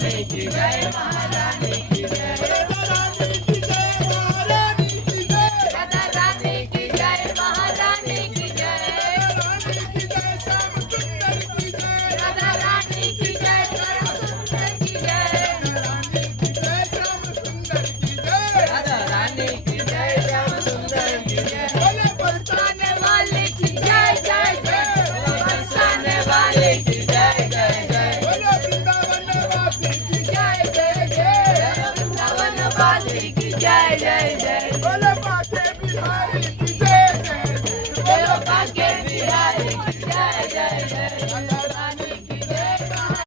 रानी की जय महारानी की जय राधा रानी की जय महारानी की जय राधा रानी की जय श्याम सुंदर की जय राधा रानी की जय श्याम सुंदर की जय बरसाने वाले की जय जय जय बरसाने वाले की जय जय जय जय जय जय वृंदावन वासी की जय जय